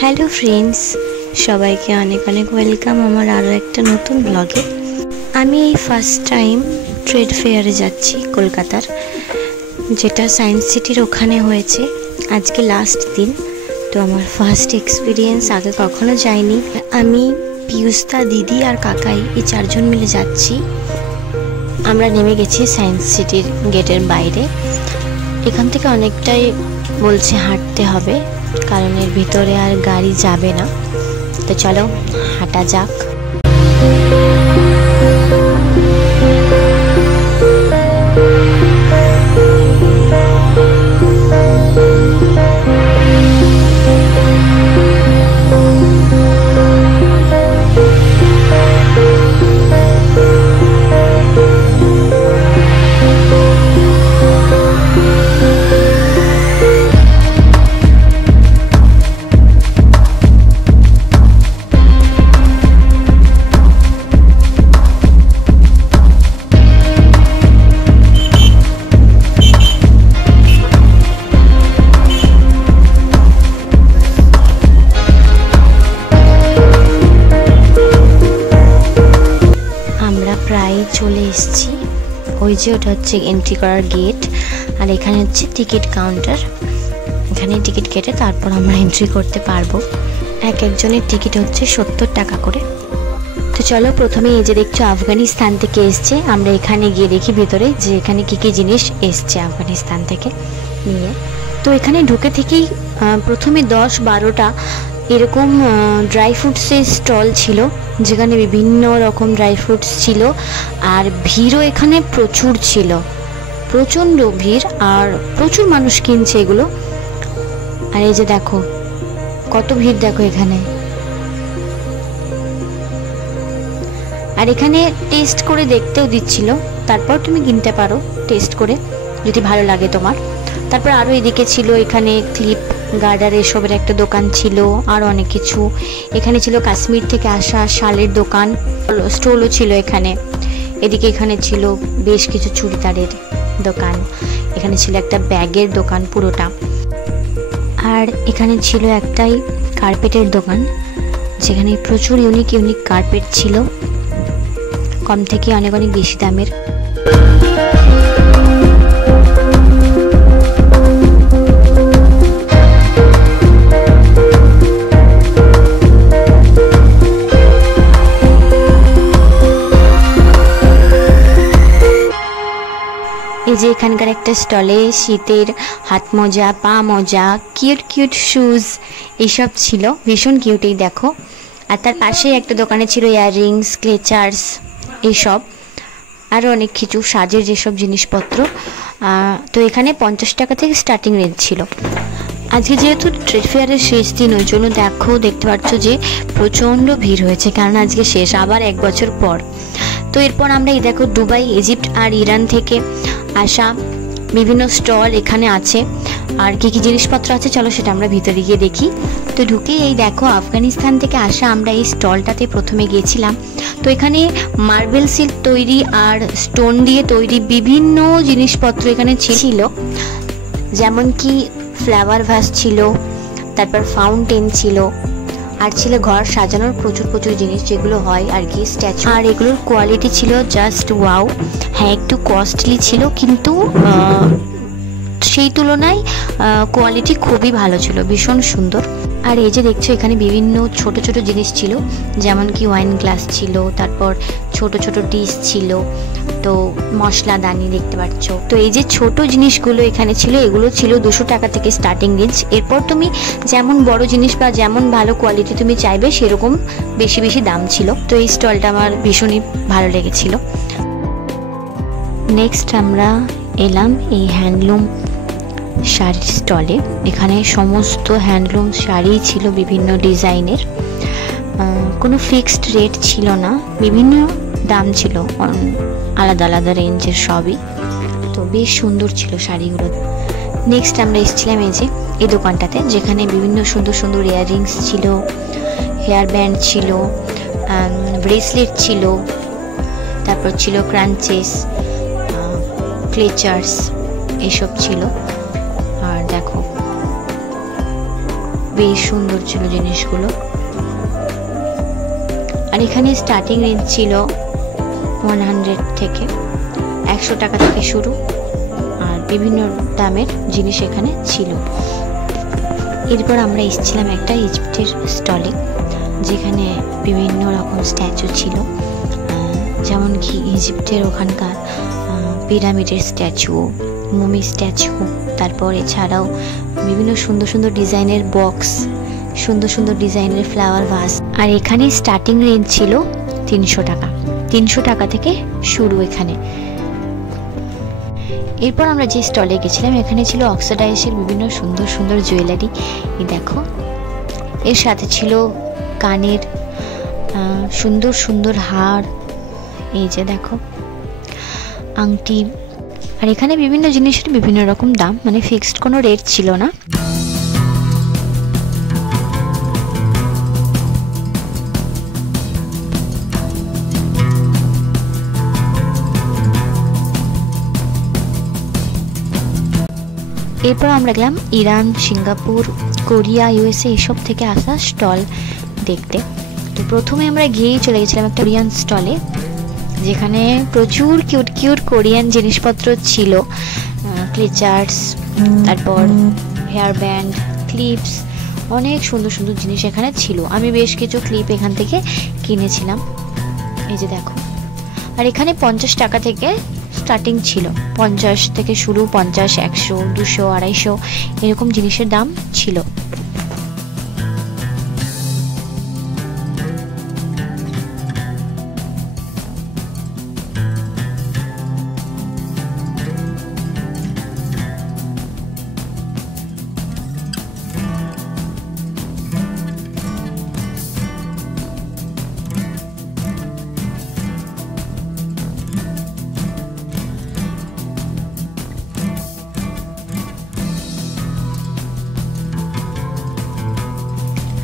Hello friends, সবাইকে অনেক অনেক ওয়েলকাম আমার আরও একটা নতুন ব্লগে। আমি এই ফার্স্ট টাইম ট্রেড ফেয়ারে যাচ্ছি কলকাতার, যেটা সায়েন্স সিটির ওখানে হয়েছে। আজকে লাস্ট দিন, তো আমার ফার্স্ট এক্সপিরিয়েন্স, আগে কখনো যাইনি। আমি পিয়ুষদা, দিদি আর কাকাই এই চারজন মিলে যাচ্ছি। আমরা নেমে গেছি সায়েন্স সিটির গেটের বাইরে। এখান থেকে অনেকটাই বলছে হাঁটতে হবে, কারণ এর ভিতরে আর গাড়ি যাবে না। তো চলো হাঁটা যাক। প্রায় চলে এসেছি। ওই যে ওটা হচ্ছে এন্ট্রি করার গেট, আর এখানে হচ্ছে টিকিট কাউন্টার। এখানে টিকিট কেটে তারপর আমরা এন্ট্রি করতে পারবো। এক একজনের টিকিট হচ্ছে 70 টাকা করে। তো চলো, প্রথমে এই যে দেখছো আফগানিস্তান থেকে এসছে। আমরা এখানে গিয়ে দেখি ভিতরে যে এখানে কী কী জিনিস এসছে আফগানিস্তান থেকে নিয়ে। তো এখানে ঢুকে থেকেই প্রথমে 10-12টা এরকম ড্রাই ফ্রুটসের স্টল ছিল, যেখানে বিভিন্ন রকম ড্রাই ফ্রুটস ছিল। আর ভিড়ও এখানে প্রচুর ছিল, প্রচণ্ড ভিড়, আর প্রচুর মানুষ কিনছে এগুলো। আর এই যে দেখো কত ভিড়, দেখো এখানে। আর এখানে টেস্ট করে দেখতেও দিচ্ছিল, তারপর তুমি কিনতে পারো টেস্ট করে যদি ভালো লাগে তোমার। তারপর আরও এদিকে ছিল এখানে ক্লিপ গার্ডার এসবের একটা দোকান ছিল, আর অনেক কিছু। এখানে ছিল কাশ্মীর থেকে আসা শালের দোকান, স্টলও ছিল এখানে। এদিকে এখানে ছিল বেশ কিছু চুড়িদারের দোকান, এখানে ছিল একটা ব্যাগের দোকান পুরোটা। আর এখানে ছিল একটাই কার্পেটের দোকান, যেখানে প্রচুর ইউনিক ইউনিক কার্পেট ছিল, কম থেকে অনেক অনেক বেশি দামের। এই যে এখানকার একটা স্টলে শীতের হাত মোজা, পা মোজা, কিউট কিউট শুজ এইসব ছিল, ভীষণ কিউট। এই দেখো। আর তার পাশে একটা দোকানে ছিল ইয়াররিংস, ক্লেচার্স এইসব, আরও অনেক কিছু সাজের যেসব জিনিসপত্র। তো এখানে 50 টাকা থেকে স্টার্টিং রেঞ্জ ছিল। আজকে যেহেতু ট্রেড ফেয়ারের শেষ দিন, ওই জন্য দেখতে পাচ্ছ যে প্রচণ্ড ভিড় হয়েছে, কারণ আজকে শেষ, আবার 1 বছর পর। তো এরপর আমরা এই দেখো দুবাই, ইজিপ্ট আর ইরান থেকে আসা বিভিন্ন স্টল এখানে আছে। আর কী কী জিনিসপত্র আছে চলো সেটা আমরা ভিতরে গিয়ে দেখি। তো ঢুকেই এই দেখো আফগানিস্তান থেকে আসা আমরা এই স্টলটাতে প্রথমে গিয়েছিলাম। তো এখানে মার্বেল সিল্ক তৈরি আর স্টোন দিয়ে তৈরি বিভিন্ন জিনিসপত্র এখানে ছিল, যেমন কি ফ্লাওয়ার ভাস ছিল, তারপর ফাউন্টেন ছিল, আর ছিল ঘর সাজানোর প্রচুর প্রচুর জিনিস যেগুলো হয় আর কি, স্ট্যাচু। আর এগুলোর কোয়ালিটি ছিল জাস্ট ওয়াও। হ্যাঁ, একটু কস্টলি ছিল, কিন্তু সেই তুলনায় কোয়ালিটি খুবই ভালো ছিল, ভীষণ সুন্দর। আর এই যে দেখছো এখানে বিভিন্ন ছোট ছোট জিনিস ছিল, যেমন কি ওয়াইন গ্লাস ছিল, তারপর ছোট ছোট ডিশ ছিল, তো মশলাদানি দেখতে পাচ্ছ। তো এই যে ছোট জিনিসগুলো এখানে ছিল, এগুলো ছিল 200 টাকা থেকে স্টার্টিং রেঞ্জ। এরপর তুমি যেমন বড় জিনিস বা যেমন ভালো কোয়ালিটি তুমি চাইবে সেরকম বেশি বেশি দাম ছিল। তো এই স্টলটা আমার ভীষণই ভালো লেগেছিল। নেক্সট আমরা এলাম এই হ্যান্ডলুম শাড়ির স্টলে। এখানে সমস্ত হ্যান্ডলুম শাড়ি ছিল বিভিন্ন ডিজাইনের, কোনো ফিক্সড রেট ছিল না, বিভিন্ন দাম ছিল, আলাদা আলাদা রেঞ্জের সবই। তো বেশ সুন্দর ছিল শাড়িগুলো। নেক্সট আমরা এসেছিলাম এই যে এই দোকানটাতে, যেখানে বিভিন্ন সুন্দর সুন্দর ইয়াররিংস ছিল, হেয়ার ব্যান্ড ছিল, ব্রেসলেট ছিল, তারপর ছিল ক্রাঞ্চেস, ক্লেচার্স এসব ছিল। আর দেখো বেশ সুন্দর ছিল জিনিসগুলো। আর এখানে স্টার্টিং রেঞ্জ ছিল 100 থেকে, 100 টাকা থেকে শুরু, আর বিভিন্ন দামের জিনিস এখানে ছিল। এরপর আমরা এসেছিলাম একটা ইজিপ্টের স্টলে, যেখানে বিভিন্ন রকম স্ট্যাচু ছিল, যেমন কি ইজিপ্টের ওখানকার পিরামিডের স্ট্যাচু, মমি স্ট্যাচু, তারপর এছাড়াও বিভিন্ন সুন্দর সুন্দর ডিজাইনের বক্স, সুন্দর সুন্দর ডিজাইনের ফ্লাওয়ার ভাস। আর এখানে স্টার্টিং রেঞ্জ ছিল 300 টাকা, 300 টাকা থেকে শুরু এখানে। এরপর আমরা যে স্টলে গেছিলাম, এখানে ছিল অক্সিডাইজের বিভিন্ন সুন্দর সুন্দর জুয়েলারি। এই দেখো, এর সাথে ছিল কানের সুন্দর সুন্দর হার, এই যে দেখো আংটি। আর এখানে বিভিন্ন জিনিসের বিভিন্ন রকম দাম, মানে ফিক্সড কোনো রেট ছিল না। এরপর আমরা গেলাম ইরান, সিঙ্গাপুর, কোরিয়া, ইউএসএ এসব থেকে আসা স্টল দেখতে। তো প্রথমে আমরা গিয়েই চলে গেছিলাম একটা কোরিয়ান স্টলে, যেখানে প্রচুর কিউট কিউট কোরিয়ান জিনিসপত্র ছিল, ক্লিচার্স, তারপর হেয়ার ব্যান্ড, ক্লিপস, অনেক সুন্দর সুন্দর জিনিস এখানে ছিল। আমি বেশ কিছু ক্লিপ এখান থেকে কিনেছিলাম, এই যে দেখো। আর এখানে 50 টাকা থেকে স্টার্টিং ছিল, 50 থেকে শুরু, 50, 100, 200, 250 এরকম জিনিসের দাম ছিল।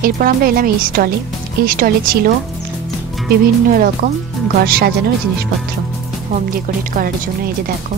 এরপর আমরা এলাম এই স্টলে। এই স্টলে ছিল বিভিন্ন রকম ঘর সাজানোর জিনিসপত্র, হোম ডেকোরেট করার জন্য। এই যে দেখো,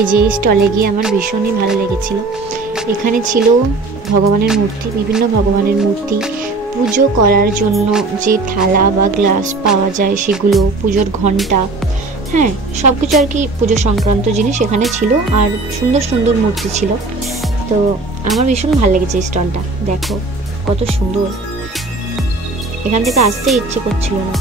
এই যে স্টলে গিয়ে আমার ভীষণই ভালো লেগেছিল। এখানে ছিল ভগবানের মূর্তি, বিভিন্ন ভগবানের মূর্তি, পুজো করার জন্য যে থালা বা গ্লাস পাওয়া যায় সেগুলো, পুজোর ঘন্টা, হ্যাঁ সব কিছু আর কি পুজো সংক্রান্ত জিনিস এখানে ছিল। আর সুন্দর সুন্দর মূর্তি ছিল। তো আমার ভীষণ ভালো লেগেছে এই স্টলটা। দেখো কত সুন্দর, এখান থেকে আসতে ইচ্ছে করছিল না।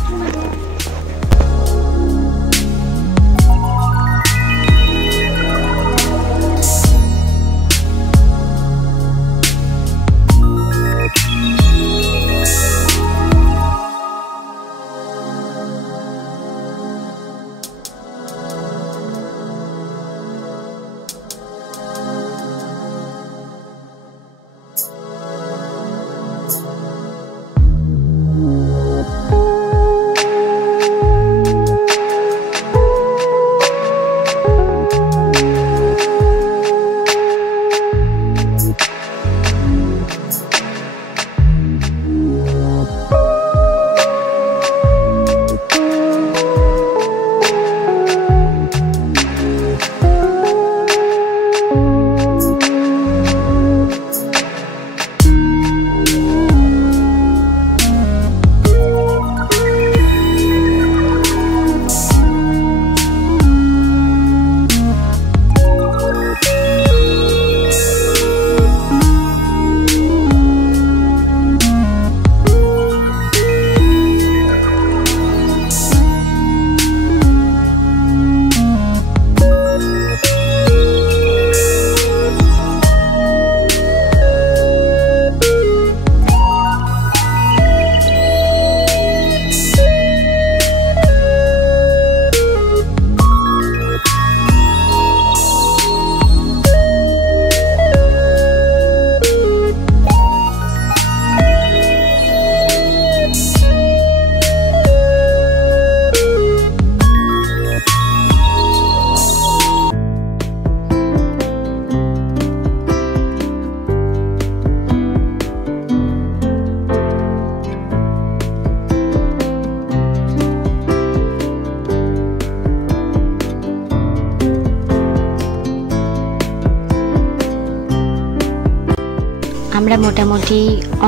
আমরা মোটামুটি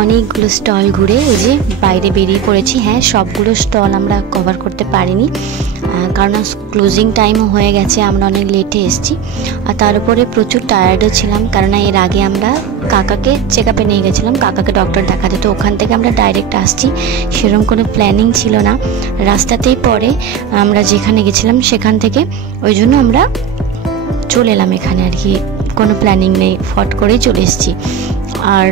অনেকগুলো স্টল ঘুরে এই যে বাইরে বেরিয়ে পড়েছি। হ্যাঁ, সবগুলো স্টল আমরা কভার করতে পারিনি, কারণ ক্লোজিং টাইমও হয়ে গেছে, আমরা অনেক লেটে এসেছি। আর তার উপরে প্রচুর টায়ার্ডও ছিলাম, কারণ এর আগে আমরা কাকাকে চেক আপে নিয়ে গেছিলাম, কাকাকে ডক্টর দেখাতে। তো ওখান থেকে আমরা ডাইরেক্ট আসছি, সেরকম কোনো প্ল্যানিং ছিল না। রাস্তাতেই পরে আমরা যেখানে গেছিলাম সেখান থেকে, ওই জন্য আমরা চলে এলাম এখানে আর কি, কোনো প্ল্যানিং নেই, ফট করেই চলে এসেছি। আর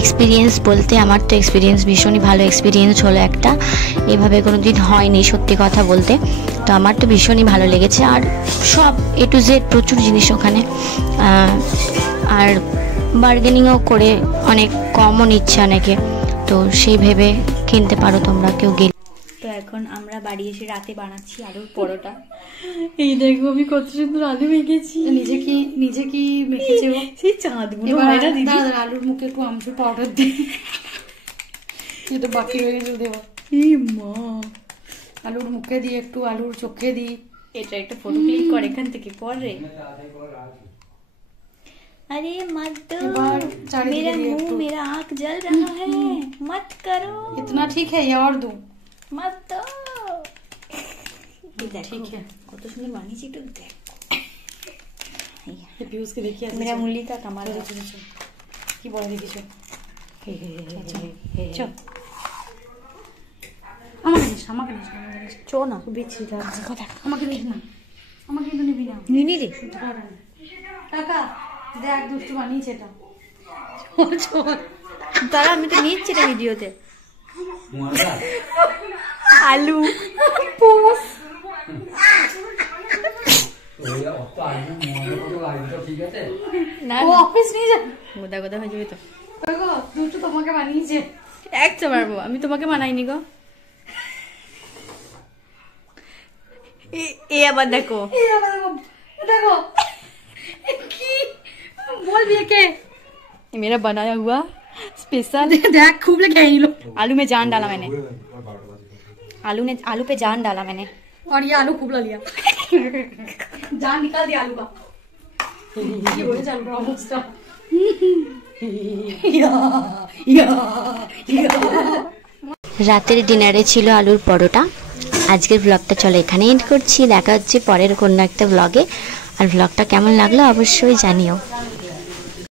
এক্সপিরিয়েন্স বলতে আমার তো এক্সপিরিয়েন্স ভীষণই ভালো এক্সপিরিয়েন্স হলো একটা, এভাবে কোনো দিন হয়নি সত্যি কথা বলতে। তো আমার তো ভীষণই ভালো লেগেছে, আর সব A to Z প্রচুর জিনিস ওখানে, আর বার্গেনিংও করে অনেক কমও নিচ্ছে অনেকে, তো সেই ভেবে কিনতে পারো তোমরা কেউ গেলে। তো এখন আমরা বাড়ি এসে রাতে বানাচ্ছি আলুর পরোটা। এই দেখো আমি কত সুন্দর আলু মেখেছি। নিজে কি মেখেছে সেই চাঁদগুলো। আলুর মুখে একটু আমচুর পাউডার দিয়ে, এটা বাকি রয়ে গেছে দেবো। মা, আলুর মুখে দিয়ে একটু, আলুর চোখে দিই। এটা একটা ফটো ক্লিক করে এখান থেকে পরে। अरे मत दो, मेरा मुंह मेरा आँख जल रहा है, मत करो। इतना ठीक है या और दूं? मत दो। ठीक है, কত সুন্দর বানিয়েছি একটু দেখ। ये पीयूष के देखिए मेरा मुरली का कमाल है। কি বলে দেখিছো? চল আমাকে নিস চো না, বিচ্ছি আমাকে নিস না, আমাকে কিন্তু নিবি না। নিনি রে কাকা দেখ দুষ্টু বানিয়েছে এটা। তারা আমি তো নিচ্ছি এটা ভিডিওতে। আলু পোস না, ও অফিস নিয়ে যা, গোদা গোদা হয়ে যাবে তো। দেখো দুষ্টু তোমাকে বানিয়েছে। একটা মারবো, আমি তোমাকে বানাইনি গো। এ আবার দেখো, देखो কি बोल के ये मेरा बनाया हुआ स्पेशल। देख खूब लेके आई लो। आलू में जान डाला मैंने, आलू पे जान डाला मैंने, और ये आलू खूब ला लिया। जान निकाल दिया आलू का। ये हो चल रहा है রাতের ডিনারে ছিল আলুর পরোটা। আজকের ব্লগটা চলো এখানে এন্ড করছি, দেখা হচ্ছে পরের কোনো একটা ব্লগে। আর ব্লগটা কেমন লাগলো অবশ্যই জানিও।